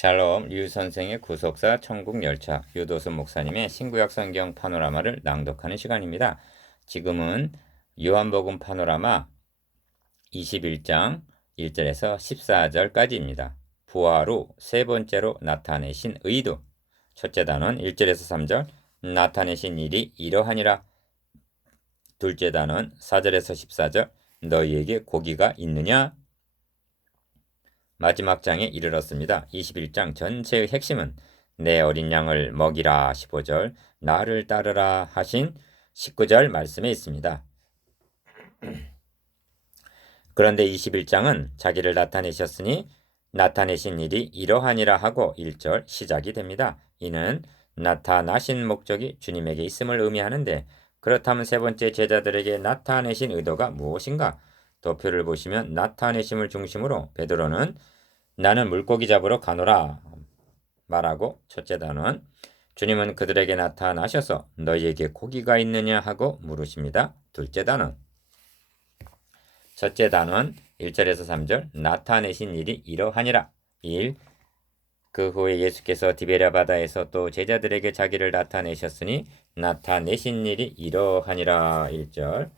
샬롬 류 선생의 구속사 천국열차 유도순 목사님의 신구약 성경 파노라마를 낭독하는 시간입니다. 지금은 요한복음 파노라마 21장 1절에서 14절까지입니다. 부활 후 세 번째로 나타내신 의도. 첫째 단원 1절에서 3절 나타내신 일이 이러하니라. 둘째 단원 4절에서 14절 너희에게 고기가 있느냐? 마지막 장에 이르렀습니다. 21장 전체의 핵심은 내 어린 양을 먹이라 15절, 나를 따르라 하신 19절 말씀에 있습니다. 그런데 21장은 자기를 나타내셨으니 나타내신 일이 이러하니라 하고 1절 시작이 됩니다. 이는 나타나신 목적이 주님에게 있음을 의미하는데, 그렇다면 세 번째 제자들에게 나타내신 의도가 무엇인가? 도표를 보시면 나타내심을 중심으로 베드로는 나는 물고기 잡으러 가노라 말하고, 첫째 단원 주님은 그들에게 나타나셔서 너희에게 고기가 있느냐 하고 물으십니다. 둘째 단원 첫째 단원 1절에서 3절 나타내신 일이 이러하니라. 1. 그 후에 예수께서 디베랴 바다에서 또 제자들에게 자기를 나타내셨으니 나타내신 일이 이러하니라. 1절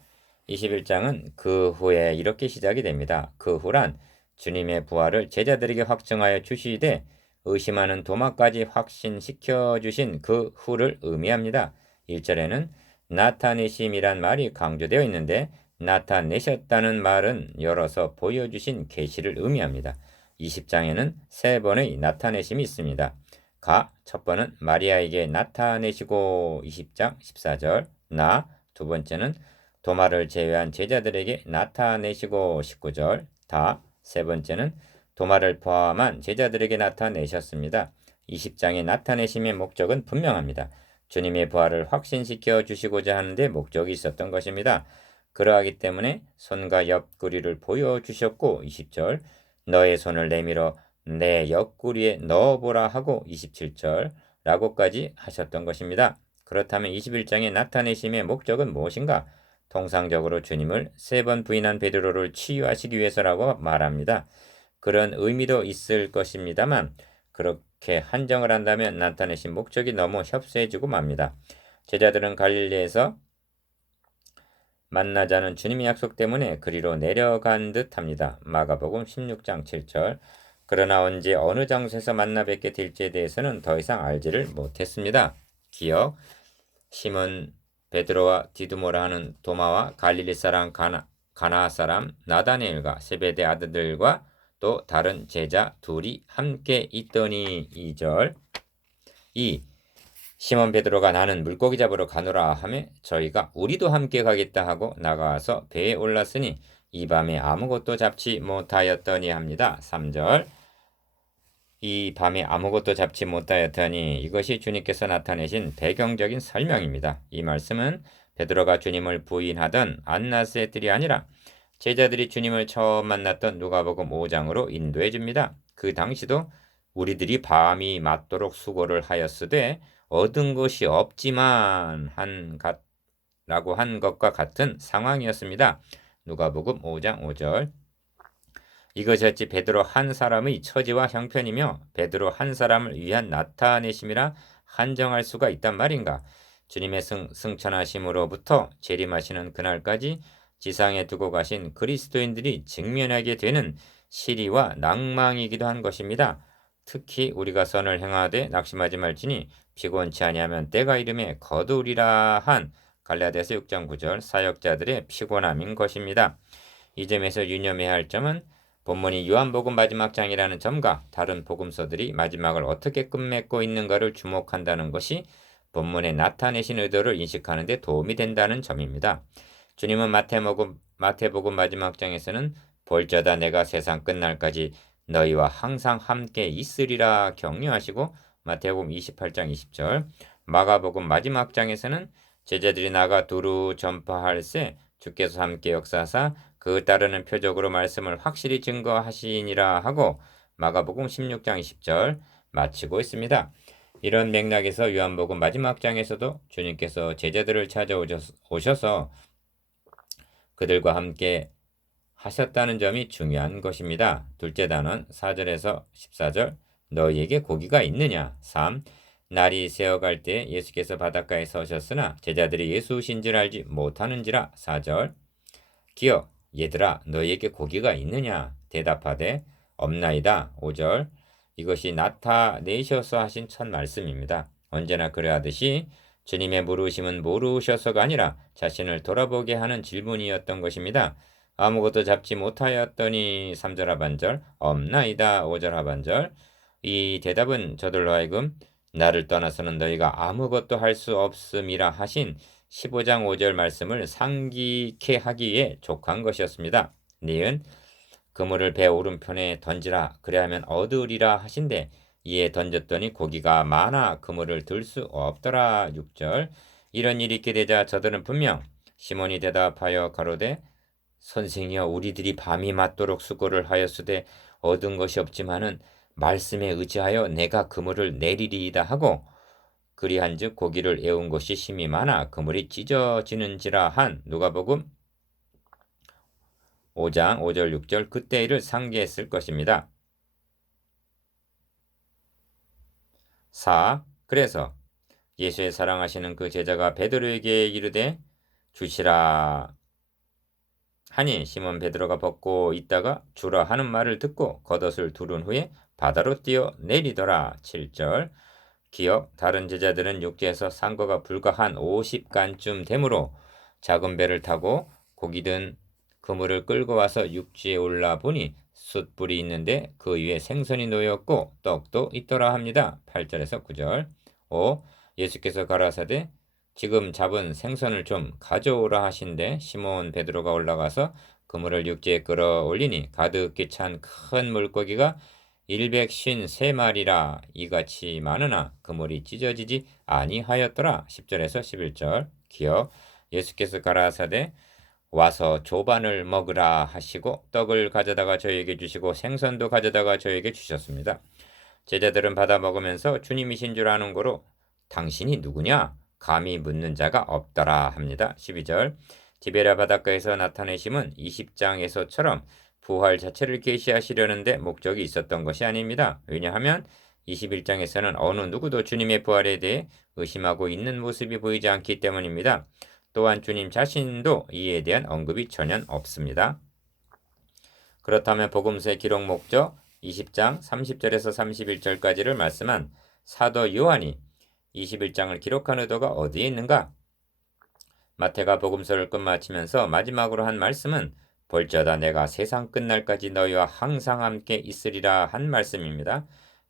21장은 그 후에 이렇게 시작이 됩니다. 그 후란 주님의 부활을 제자들에게 확증하여 주시되 의심하는 도마까지 확신시켜 주신 그 후를 의미합니다. 1절에는 나타내심이란 말이 강조되어 있는데 나타내셨다는 말은 열어서 보여주신 계시를 의미합니다. 20장에는 세 번의 나타내심이 있습니다. 첫 번은 마리아에게 나타내시고 20장 14절, 두 번째는 도마를 제외한 제자들에게 나타내시고 19절, 세 번째는 도마를 포함한 제자들에게 나타내셨습니다. 20장의 나타내심의 목적은 분명합니다. 주님의 부활을 확신시켜 주시고자 하는데 목적이 있었던 것입니다. 그러하기 때문에 손과 옆구리를 보여주셨고 20절 너의 손을 내밀어 내 옆구리에 넣어보라 하고 27절 라고까지 하셨던 것입니다. 그렇다면 21장의 나타내심의 목적은 무엇인가? 통상적으로 주님을 세 번 부인한 베드로를 치유하시기 위해서라고 말합니다. 그런 의미도 있을 것입니다만 그렇게 한정을 한다면 나타내신 목적이 너무 협소해지고 맙니다. 제자들은 갈릴리에서 만나자는 주님의 약속 때문에 그리로 내려간 듯합니다. 마가복음 16장 7절 그러나 언제 어느 장소에서 만나 뵙게 될지에 대해서는 더 이상 알지를 못했습니다. 기억 시몬 베드로와 디두모라 하는 도마와 갈릴리 사람 가나 사람 나다니엘과 세베대 아들들과 또 다른 제자 둘이 함께 있더니 2절 2. 시몬 베드로가 나는 물고기 잡으러 가노라 하며 저희가 우리도 함께 가겠다 하고 나가서 배에 올랐으니 이 밤에 아무것도 잡지 못하였더니 합니다. 3절 이 밤에 아무것도 잡지 못하였더니 이것이 주님께서 나타내신 배경적인 설명입니다. 이 말씀은 베드로가 주님을 부인하던 안나스의 뜰이 아니라 제자들이 주님을 처음 만났던 누가복음 5장으로 인도해 줍니다. 그 당시도 우리들이 밤이 맞도록 수고를 하였으되 얻은 것이 없지만 라고 한 것과 같은 상황이었습니다. 누가복음 5장 5절 이것이 어찌 베드로 한 사람의 처지와 형편이며 베드로 한 사람을 위한 나타내심이라 한정할 수가 있단 말인가? 주님의 승천하심으로부터 재림하시는 그날까지 지상에 두고 가신 그리스도인들이 직면하게 되는 시리와 낭망이기도 한 것입니다. 특히 우리가 선을 행하되 낙심하지 말지니 피곤치 아니하면 때가 이름에 거두리라 한 갈라디아서 6장 9절 사역자들의 피곤함인 것입니다. 이 점에서 유념해야 할 점은 본문이 요한복음 마지막 장이라는 점과 다른 복음서들이 마지막을 어떻게 끝맺고 있는가를 주목한다는 것이 본문에 나타내신 의도를 인식하는 데 도움이 된다는 점입니다. 주님은 마태복음 마지막 장에서는 볼저다 내가 세상 끝날까지 너희와 항상 함께 있으리라 격려하시고 마태복음 28장 20절 마가복음 마지막 장에서는 제자들이 나가 두루 전파할세 주께서 함께 역사하사 그 따르는 표적으로 말씀을 확실히 증거하시니라 하고 마가복음 16장 20절 마치고 있습니다. 이런 맥락에서 요한복음 마지막 장에서도 주님께서 제자들을 찾아오셔서 그들과 함께 하셨다는 점이 중요한 것입니다. 둘째 단원 4절에서 14절 너희에게 고기가 있느냐? 3. 날이 새어갈 때 예수께서 바닷가에 서셨으나 제자들이 예수신 줄 알지 못하는지라. 4절. 기어 얘들아 너희에게 고기가 있느냐? 대답하되 없나이다. 5절. 이것이 나타내셔서 하신 첫 말씀입니다. 언제나 그러하듯이 주님의 물으심은 모르셔서가 아니라 자신을 돌아보게 하는 질문이었던 것입니다. 아무것도 잡지 못하였더니 3절 하반절 없나이다. 5절 하반절. 이 대답은 저들로 하여금 나를 떠나서는 너희가 아무것도 할 수 없음이라 하신 15장 5절 말씀을 상기케 하기 위해 족한 것이었습니다. 니은 그물을 배 오른편에 던지라 그래야면 얻으리라 하신데 이에 던졌더니 고기가 많아 그물을 들 수 없더라. 6절. 이런 일이 있게 되자 저들은 분명 시몬이 대답하여 가로되 선생이여 우리들이 밤이 맞도록 수고를 하였으되 얻은 것이 없지만은 말씀에 의지하여 내가 그물을 내리리이다 하고 그리한즉 고기를 애운 것이 심히 많아 그물이 찢어지는지라 한 누가복음 5장 5절 6절 그때 일을 상기했을 것입니다. 4. 그래서 예수의 사랑하시는 그 제자가 베드로에게 이르되 주시라 하니 시몬 베드로가 벗고 있다가 주라 하는 말을 듣고 겉옷을 두른 후에 바다로 뛰어 내리더라. 7절. 기억 다른 제자들은 육지에서 산 거가 불과 한 50간쯤 되므로 작은 배를 타고 고기 든 그물을 끌고 와서 육지에 올라 보니 숯불이 있는데 그 위에 생선이 놓였고 떡도 있더라 합니다. 8절에서 9절. 5. 예수께서 가라사대 지금 잡은 생선을 좀 가져오라 하신데 시몬 베드로가 올라가서 그물을 육지에 끌어올리니 가득히 찬 큰 물고기가 153마리라 이같이 많으나 그물이 찢어지지 아니하였더라. 10절에서 11절. 기억 예수께서 가라사대 와서 조반을 먹으라 하시고 떡을 가져다가 저에게 주시고 생선도 가져다가 저에게 주셨습니다. 제자들은 받아 먹으면서 주님이신 줄 아는 거로 당신이 누구냐? 감히 묻는 자가 없더라 합니다. 12절. 디베랴 바닷가에서 나타내심은 20장에서처럼 부활 자체를 계시하시려는데 목적이 있었던 것이 아닙니다. 왜냐하면 21장에서는 어느 누구도 주님의 부활에 대해 의심하고 있는 모습이 보이지 않기 때문입니다. 또한 주님 자신도 이에 대한 언급이 전혀 없습니다. 그렇다면 복음서의 기록 목적 20장 30절에서 31절까지를 말씀한 사도 요한이 21장을 기록한 의도가 어디에 있는가? 마태가 복음서를 끝마치면서 마지막으로 한 말씀은 볼지어다 내가 세상 끝날까지 너희와 항상 함께 있으리라 한 말씀입니다.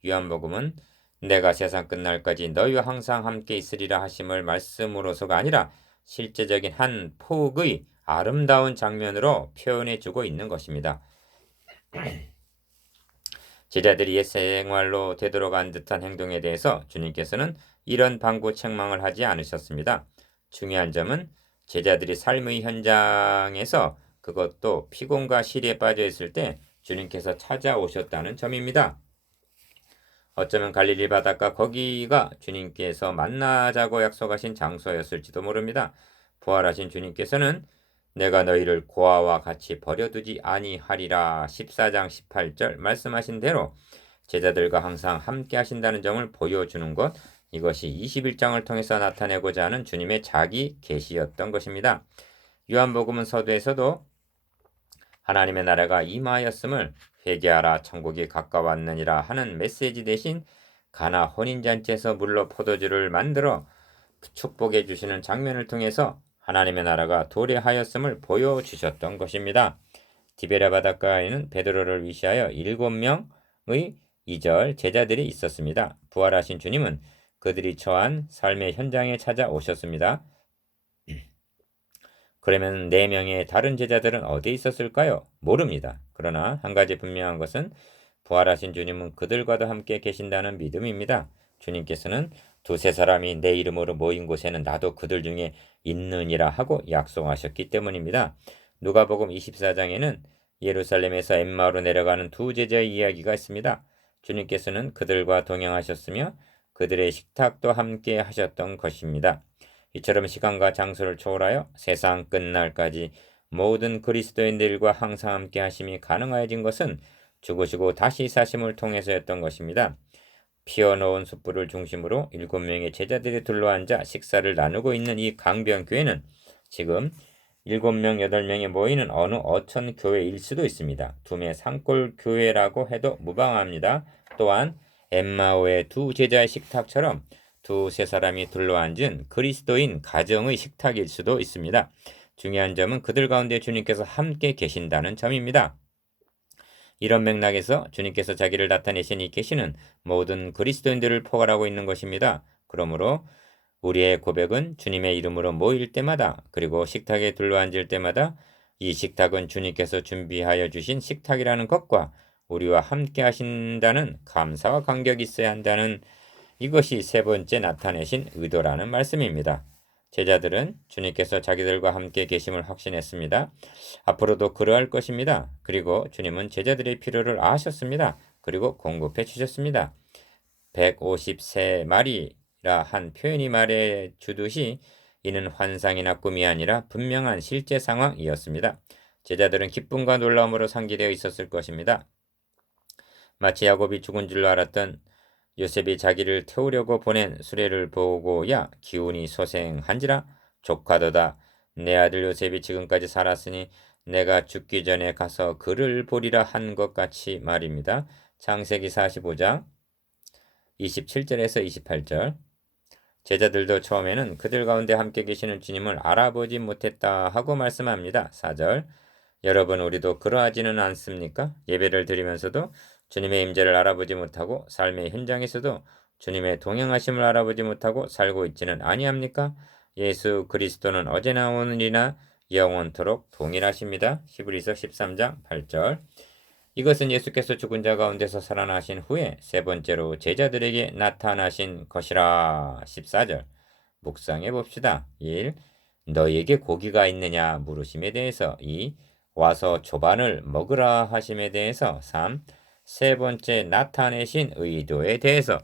요한복음은 내가 세상 끝날까지 너희와 항상 함께 있으리라 하심을 말씀으로서가 아니라 실제적인 한 폭의 아름다운 장면으로 표현해 주고 있는 것입니다. 제자들이 옛 생활로 되돌아간 듯한 행동에 대해서 주님께서는 이런 방구 책망을 하지 않으셨습니다. 중요한 점은 제자들이 삶의 현장에서 그것도 피곤과 시리에 빠져 있을 때 주님께서 찾아오셨다는 점입니다. 어쩌면 갈릴리 바닷가 거기가 주님께서 만나자고 약속하신 장소였을지도 모릅니다. 부활하신 주님께서는 내가 너희를 고아와 같이 버려두지 아니하리라 14장 18절 말씀하신 대로 제자들과 항상 함께 하신다는 점을 보여주는 것, 이것이 21장을 통해서 나타내고자 하는 주님의 자기 계시였던 것입니다. 요한복음은 서두에서도 하나님의 나라가 임하였음을 회개하라 천국이 가까웠느니라 하는 메시지 대신 가나 혼인잔치에서 물로 포도주를 만들어 축복해 주시는 장면을 통해서 하나님의 나라가 도래하였음을 보여주셨던 것입니다. 디베랴 바닷가에는 베드로를 위시하여 7명의 2절 제자들이 있었습니다. 부활하신 주님은 그들이 처한 삶의 현장에 찾아오셨습니다. 그러면 4명의 다른 제자들은 어디에 있었을까요? 모릅니다. 그러나 한 가지 분명한 것은 부활하신 주님은 그들과도 함께 계신다는 믿음입니다. 주님께서는 2-3사람이 내 이름으로 모인 곳에는 나도 그들 중에 있느니라 하고 약속하셨기 때문입니다. 누가복음 24장에는 예루살렘에서 엠마오로 내려가는 2 제자의 이야기가 있습니다. 주님께서는 그들과 동행하셨으며 그들의 식탁도 함께 하셨던 것입니다. 이처럼 시간과 장소를 초월하여 세상 끝날까지 모든 그리스도인들과 항상 함께 하심이 가능하여진 것은 죽으시고 다시 사심을 통해서였던 것입니다. 피어놓은 숯불을 중심으로 7명의 제자들이 둘러앉아 식사를 나누고 있는 이 강변교회는 지금 7명, 8명이 모이는 어느 어촌 교회일 수도 있습니다. 두매 산골 교회라고 해도 무방합니다. 또한 엠마오의 두 제자의 식탁처럼 두세 사람이 둘러앉은 그리스도인 가정의 식탁일 수도 있습니다. 중요한 점은 그들 가운데 주님께서 함께 계신다는 점입니다. 이런 맥락에서 주님께서 자기를 나타내신 이 계시는 모든 그리스도인들을 포괄하고 있는 것입니다. 그러므로 우리의 고백은 주님의 이름으로 모일 때마다 그리고 식탁에 둘러앉을 때마다 이 식탁은 주님께서 준비하여 주신 식탁이라는 것과 우리와 함께 하신다는 감사와 감격이 있어야 한다는 이것이 세 번째 나타내신 의도라는 말씀입니다. 제자들은 주님께서 자기들과 함께 계심을 확신했습니다. 앞으로도 그러할 것입니다. 그리고 주님은 제자들의 필요를 아셨습니다. 그리고 공급해 주셨습니다. 153마리라 한 표현이 말해 주듯이 이는 환상이나 꿈이 아니라 분명한 실제 상황이었습니다. 제자들은 기쁨과 놀라움으로 상기되어 있었을 것입니다. 마치 야곱이 죽은 줄로 알았던 요셉이 자기를 태우려고 보낸 수레를 보고야 기운이 소생한지라 조카도다. 내 아들 요셉이 지금까지 살았으니 내가 죽기 전에 가서 그를 보리라 한 것 같이 말입니다. 창세기 45장 27절에서 28절. 제자들도 처음에는 그들 가운데 함께 계시는 주님을 알아보지 못했다 하고 말씀합니다. 4절. 여러분 우리도 그러하지는 않습니까? 예배를 드리면서도 주님의 임재를 알아보지 못하고 삶의 현장에서도 주님의 동행하심을 알아보지 못하고 살고 있지는 아니합니까? 예수 그리스도는 어제나 오늘이나 영원토록 동일하십니다. 히브리서 13장 8절. 이것은 예수께서 죽은 자 가운데서 살아나신 후에 세 번째로 제자들에게 나타나신 것이라. 14절. 묵상해 봅시다. 1. 너희에게 고기가 있느냐 물으심에 대해서. 2. 와서 조반을 먹으라 하심에 대해서. 3. 세 번째 나타내신 의도에 대해서.